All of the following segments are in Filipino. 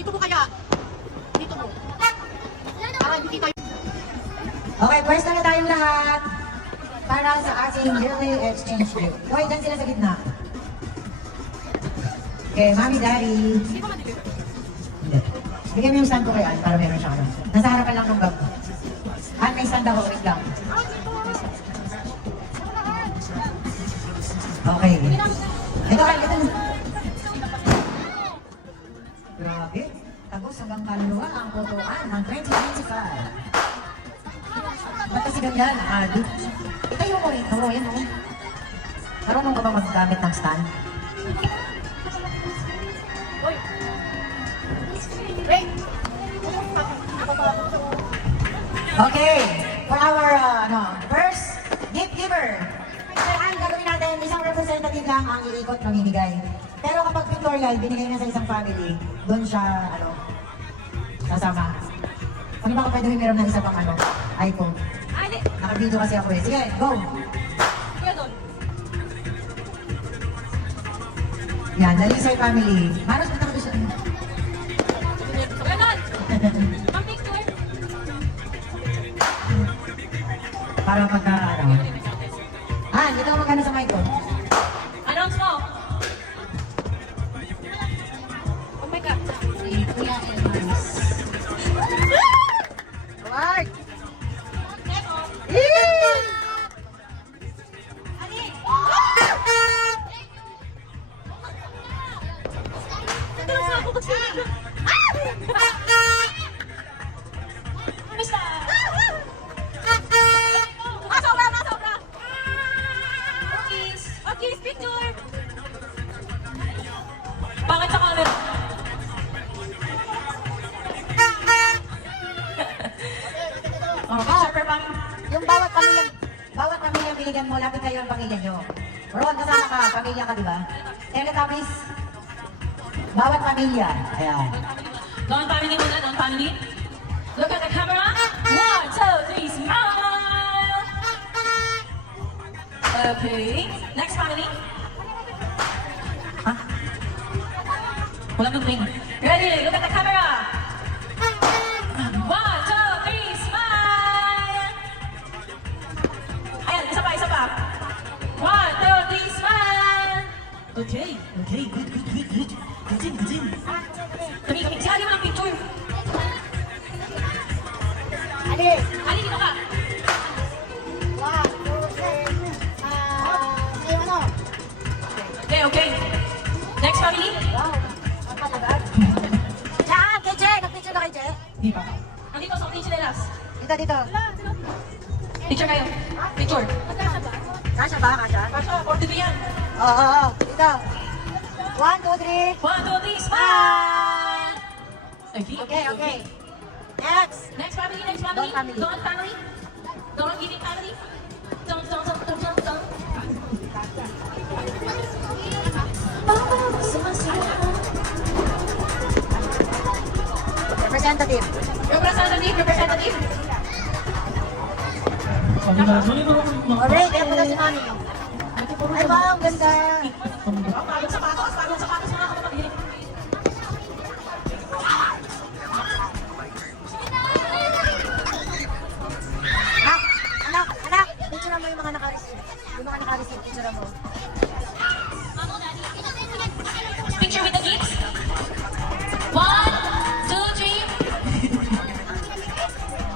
Dito mo kaya. Dito mo. Para hindi tayo. Okay, pwesta na tayong lahat para sa ating yearly exchange gift. Okay, dyan sila sa gitna. Okay, Mami, Daddy. Hindi ba madilim? Hindi. Bigyan mo yung stand ko kay Ann para meron siya. Nasa harapan lang ng bag. Ann, may stand ako. Wait lang. Okay. Ito kayo, ito. Grabe. Tapos hanggang kaluluwa ang potoan ng 2025. Ba't kasi ganyan? Itayo mo rin. Oo, yan o. Marunong ka ba maggamit ng stand? Uy. Wait. Okay. For our first gift giver. Ang gagawin natin, isang representative lang ang iikot mamimigay. Pero kapag pictorial, binigay na sa isang family, doon siya, sasama. Ano ba kapag meron ng isa pang iPhone? Naka-video kasi ako eh. Sige, go! Kuya doon. Yan, Dalisay family. Maros, punta ka doon siya. Ganon. Ang picture. Para pagka, dito ka magkano sa mic ko. Announce mo. Oh my God. Kuya Elmaris. Award! Okay, picture. Pangat sa camera. Yung bawat pamilya binigyan mo, lapit kayo ang pamilya nyo. Ron, kasama ka, pamilya ka, di ba? Teletubbies, bawat pamilya. Ayan. Don't family muna, don't family. Look at the camera. 1, 2, 3, smile. Okay. Next family. Ha? Walang nag-ring. Ready? Look at the camera. 1, 2, 3, smile. Ayan, isa pa, isa pa. 1, 2, 3, smile. Okay. Okay, good. Good. Kami, si Ali mo ng picture. Ali! Ali, dito ka. Okay. Next family. Saan? Kay Je! Nag-picture na kay Je? Di pa. Nandito sa ating chinelas. Dito. Picture kayo. Picture. Kasha ba? Kasha? Pasha, 42 yan. Oo. Dito. 1, 2, 3. 1, 2, 3, smile! Okay. Next. Next family. Don't family. Don't family. Don't giving family. Don't. Representative. Representative. Alright, kaya po na si Mami. Ay, wow, ang ganda. Pagod sapatos mga kapatid. Anak, picture mo yung mga naka-receive. Picture mo. Picture with the gifts. 1, 2, 3.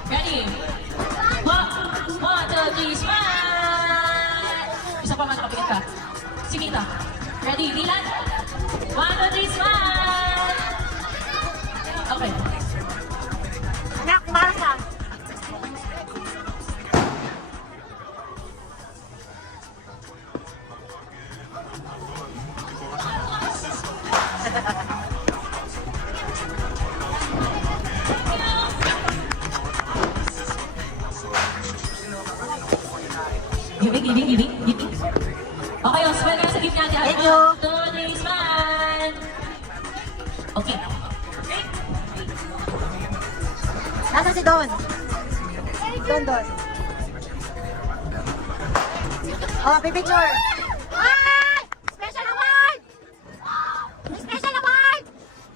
Ready? 1, 2, 3, smile! Isa pa man, nakapigat ka. Si Mita. Ready? Dylan? 1, 2, 3, smile! Okay. Anak, umaras ka. Giving. Okay, smile kayo sa gift natin. Thank you. 1, 2, 3, smile! Okay. Nasaan si Don? Don. Oh, pipicture. Ay! Special award! Special award!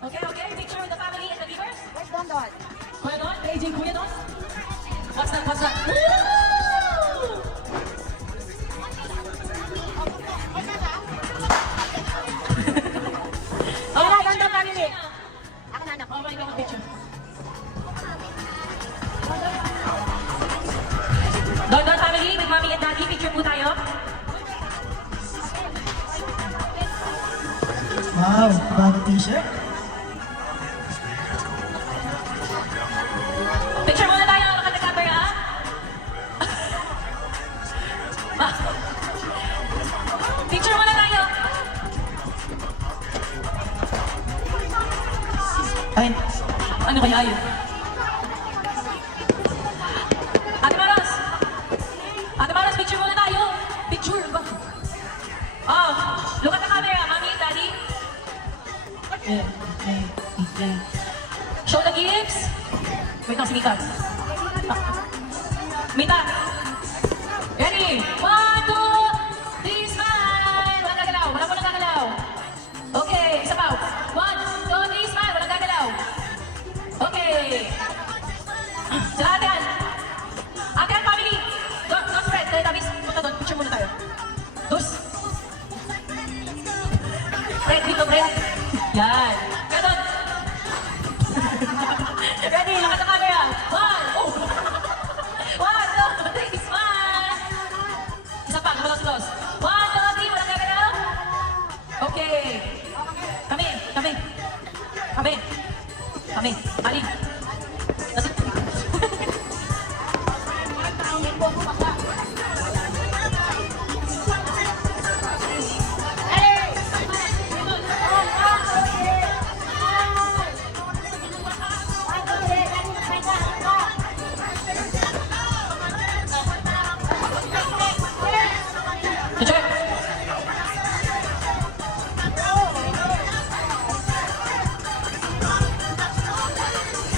Okay, picture with the family. What's that? What's that? Woo! Oh, Tara, picture ganda na, family. picture na. Ako na anak. Oh my God, picture. Don Don family, with mommy and daddy, picture po tayo. Wow, bagong t-shirt. Picture muna tayo, look at the camera. Ah. Picture muna tayo. Ay, Ano kaya yun? Ate Maros! Ate Maros, picture muna tayo. Picture ba? Oh, look at the camera, mommy, daddy. Show the gifts. Wait lang, sige ka. Mita. Ready? 1, 2, 3, smile! Walang gagalaw, walang gagalaw. Okay, isa pa. 1, 2, 3, smile! Walang gagalaw. Okay. Sila Ate Ann. Ate Ann family. Don't spread. Dahil Davis, punta doon. Picture muna tayo. Dos. Red, dito, red. Yan. Kaya doon. Ready? Look at the camera. 1, oh. 1, 2, 3, smile. Isa pa, close, close. 1, 2, 3, walang gagalaw. Okay. Kami. Ali. Nasa... Check.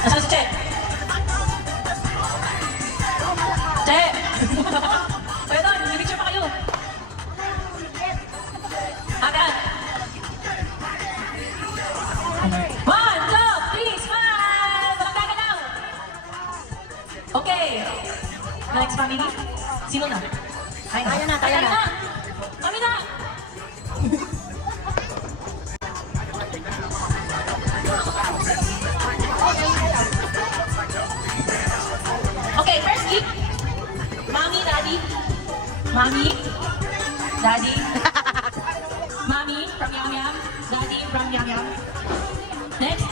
Nasaan si Che? Che! Kuya Don, may picture pa kayo. Agad. 1, 2, 3, smile! Walang gagalaw. Okay. Next family. Sino na? tayo na. Kami na! Okay, first gift. Mommy, daddy. Mommy, daddy. Mommy from Yum Yum. Daddy from Yum Yum. Next.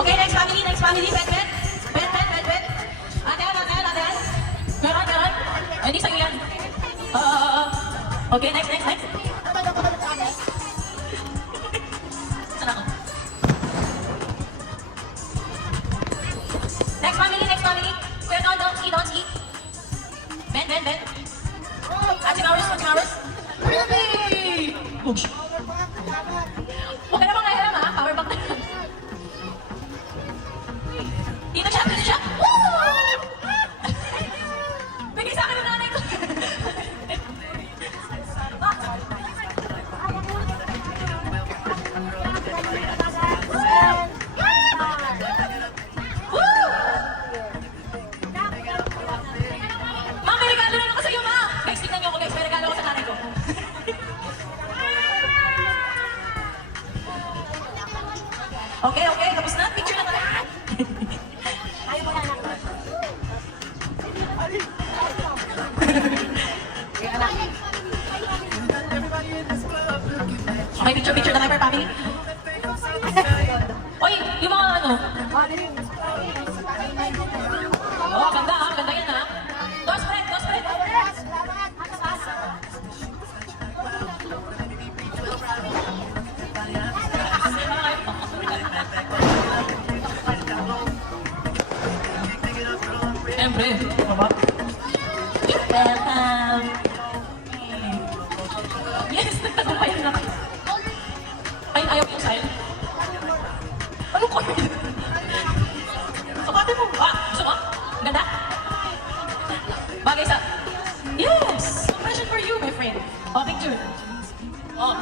Okay, next family. Wait. Ate Ann. Meron. Hindi sa'yo yan. Okay, next. Saan ako? Next family. Kuya Don, don't ski. Ben. Ate Maris. Really? Oops. Okay naman kayo ha, power bank na lang. Dito siya. Woo! Bigay sa akin ng nanay ko. Woo! Ma, may regalo na ako sa'yo, ma! Guys, tignan niyo ako, guys. May regalo ako sa nanay ko. Okay, tapos na. Picture na tayo. Ayaw mo na anak. Okay, picture na tayo for family. Oy, yung mga ano. Oh, ganda ha. Ganda yan ha. Dos spread. Siyempre. Welcome. Yes, nagtagumpayan na kayo. Ay, ayaw ko sa'yo. Ano ko yun? Sukatin mo. Gusto mo? Ganda? Bagay sa... Yes! Question for you, my friend. Oh, picture. Oh.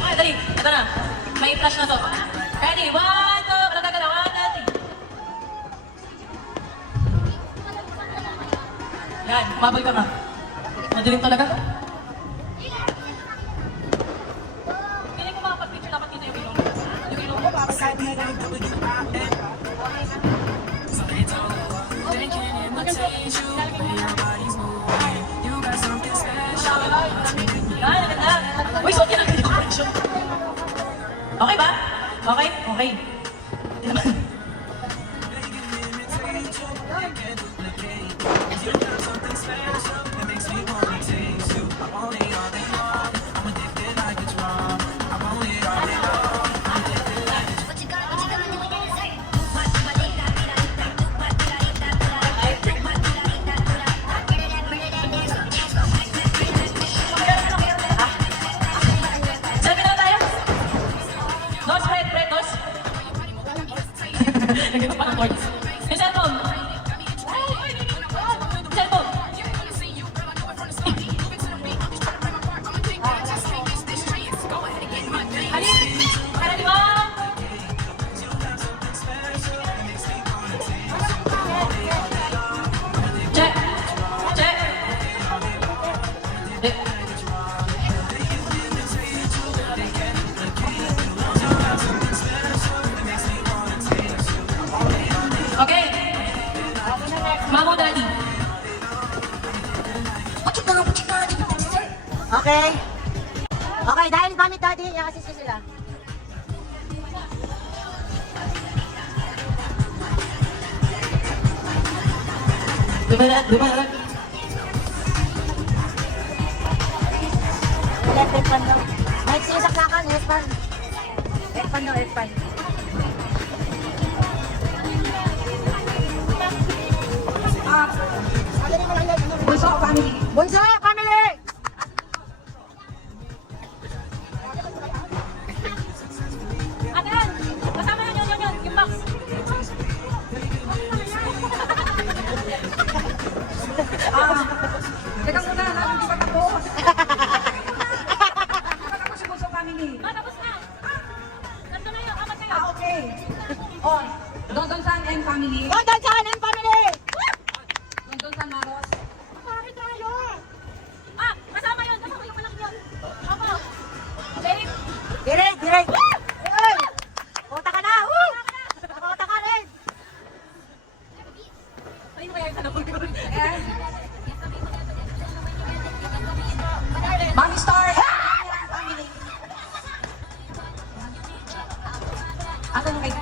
Okay, dali. Ito na. May flash na to. Ready? 1, 2, palagay ka na. 1, 2, 3. Yan, umabay ka na. Madilim talaga. Hindi ko makapag-picture dapat dito yung ilong. Yung ilong ko, bakit kahit may Yan, ganda. Uy, suot yan ang decoration. Okay ba? Okay? Okay. Hindi naman. Selfie na tayo. Dos, Fred, dos. Nagkita pa ng cords. Yung cellphone. Cellphone. Halip. Halip mo. Check. Check. Okay. Mamo daddy. Okay. Okay, dahil Mami Daddy, i-assist ko sila. Diba? Left pan daw. Next yung saksakan, left pan. Left pan daw, left pan. Bunso, family. Bunso, family! Ate, kasama yun, yung box. Teka muna, hindi pa tapos. Hindi pa tapos yung Bunso family. Tapos na. Nandito na yun, apat na yun. Okay. On. Dondon San and family. London Chan and family! Dondon San Maros. Bakit tayo? Kasama yun, kasama yung malaki yun. Opo. Babe. Direk, direk! Uy! Puta ka na! Puta ka rin! Ay, kaya yung tanong ko. And Mami Star and family. Ano na kayo?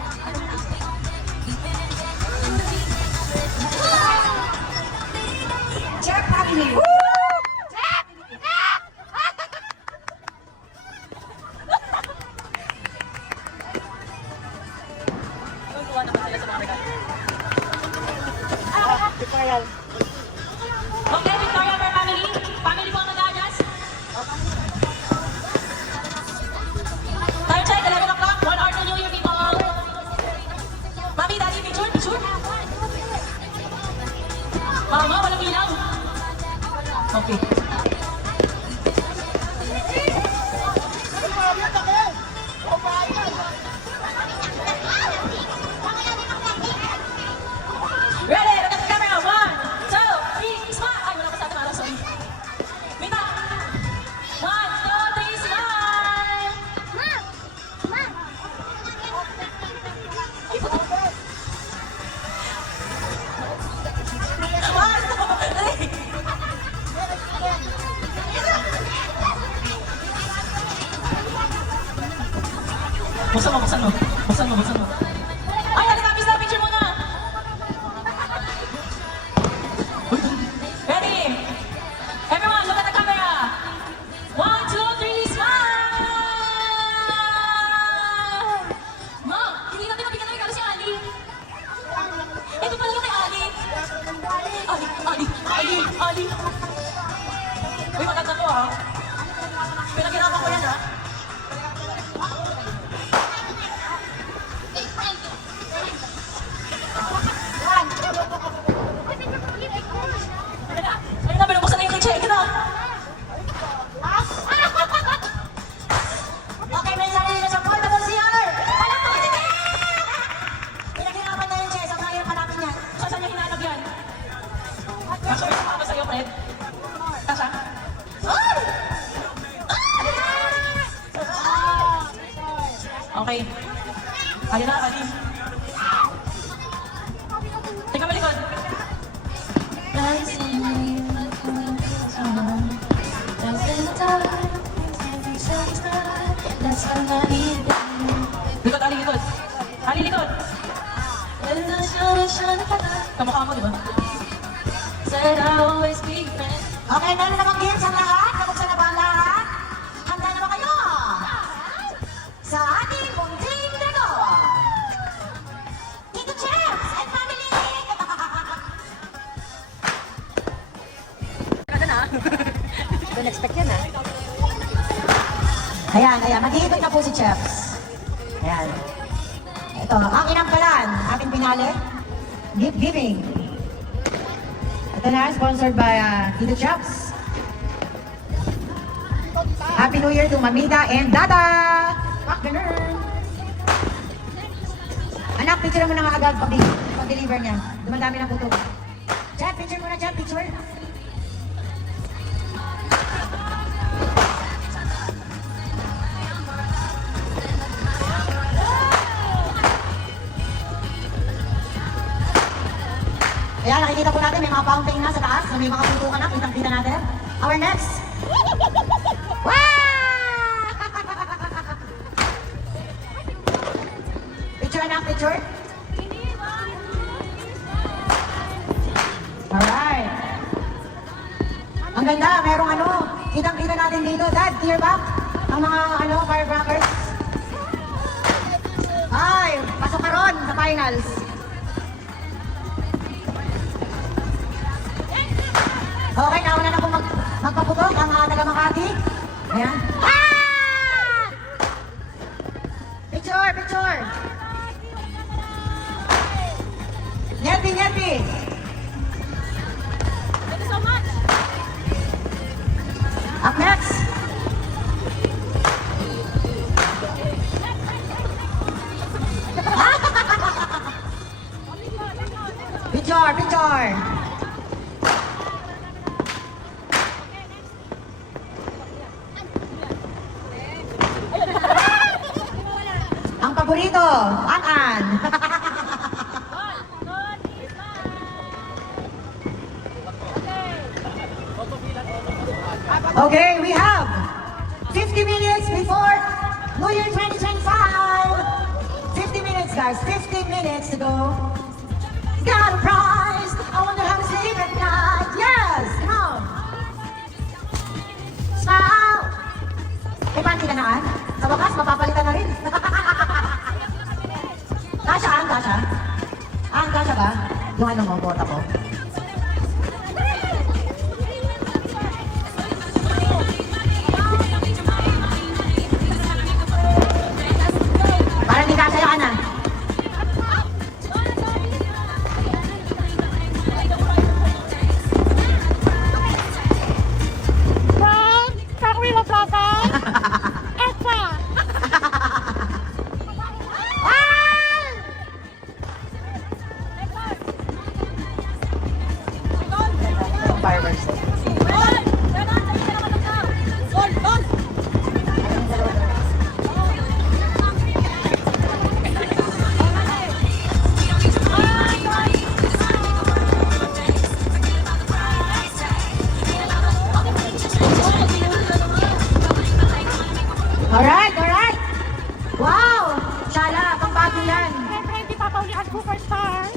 Check family. Tuwa naman sila sa mga regalo. Tutorial. Okay, Victoria for family. Family po ang mag-adjust. Time check, 11 o'clock. 1 hour to New Year, people. Mami, daddy, picture, picture. Mama, walang ilaw. Okay. Ready? Look at the camera. 1, 2, 3, smile. Ay, wala pa sa ating araw, sorry. Mita. 1, 2, 3, smile. One, two, three. Buksan mo, buksan mo. Buksan mo, buksan mo. Ay, halika, miss na, picture muna. Ready? Everyone, look at the camera. 1, 2, 3, smile! Mom, hindi natin nabigyan ng regalo si Ali. Ito pala yung kay Ali. Ali. Uy, maganda to ha. Pinaghirapan ko yan ha. Ayun na, binubuksan na yung kay Check na. Okay, may sarili na sa portable CR! Alam mo, sige! Pinaghirapan na yun, Che. Sa kaya pa natin yan. Saan niya hinanap yan? Kasha, may sumama sa'yo, Fred. Kasha? Okay. Ayun na, Ali. Teka, malikod. Likod, Ali, likod. Ali, likod. Kamukha mo, di ba? Said I'll always be friends. Okay, meron na bang games ang lahat? Nabuksan na ba ang lahat? Handa na ba kayo? Sa ating munting dragon! Tito Champs and family! Don't expect yan ah. Ayan, mag-iikot na po si Champs. Ayan. Ito, ang inangkalan, ating pinali, gift giving. Ito na, sponsored by Tito Champs. Happy New Year to Mamita and Dada! Pak, ganun! Anak, picture mo na nga agad pag-deliver niya. Dumadami ng puto. Chat, picture mo na, chat, picture. Ayan, nakikita po natin may mga fountain na sa taas, na may mga puto ka na, kitang-kita natin. Our next. Wow! Picture anak, picture. Alright. Ang ganda, merong ano, kitang-kita natin dito. Dad, clear back. Ang mga firecrackers. Ay, pasok ka ron sa finals. Okay, nauna na po magpaputok ang taga Makati. Ayan. Ah! Picture, picture. Nervy. Thank you so much. Up next. Picture. Ang paborito, An-An. Okay, we have 50 minutes before New Year 2025. 50 minutes, guys. 50 minutes to go. Got a prize. I wonder how to sleep at night. Yes, come on. Smile. May panty ka na, An? Sa wakas, mapapalitan na rin. Kasha, An, kasha. An, kasha ba? Yung ano mo, bota ko. Para di kasha yung Ana. sabaw ni Ann Superstar.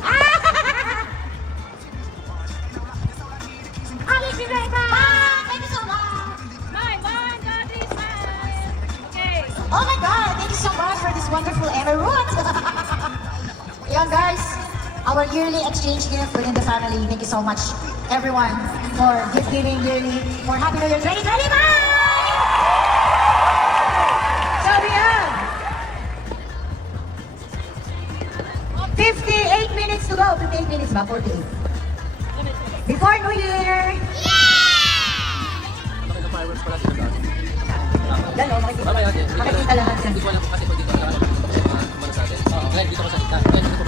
Alice Rivera! Thank you so much! Smile, 1, 2, 3, smile! Okay. Oh my God! Thank you so much for this wonderful emerald! Yan guys, our yearly exchange gift within the family. Thank you so much, everyone, for gift giving yearly for Happy New Year 2025! Sabi yan! 58 minutes to go. 58 minutes ba? 48. Before New Year! Fireworks pala sila dati. Yan o, makikita. Mamaya natin. Makikita lahat yan. Hindi ko alam kasi kung dito. Ano sa atin? Oo, ngayon dito ko sa gitna. Ngayon dito ko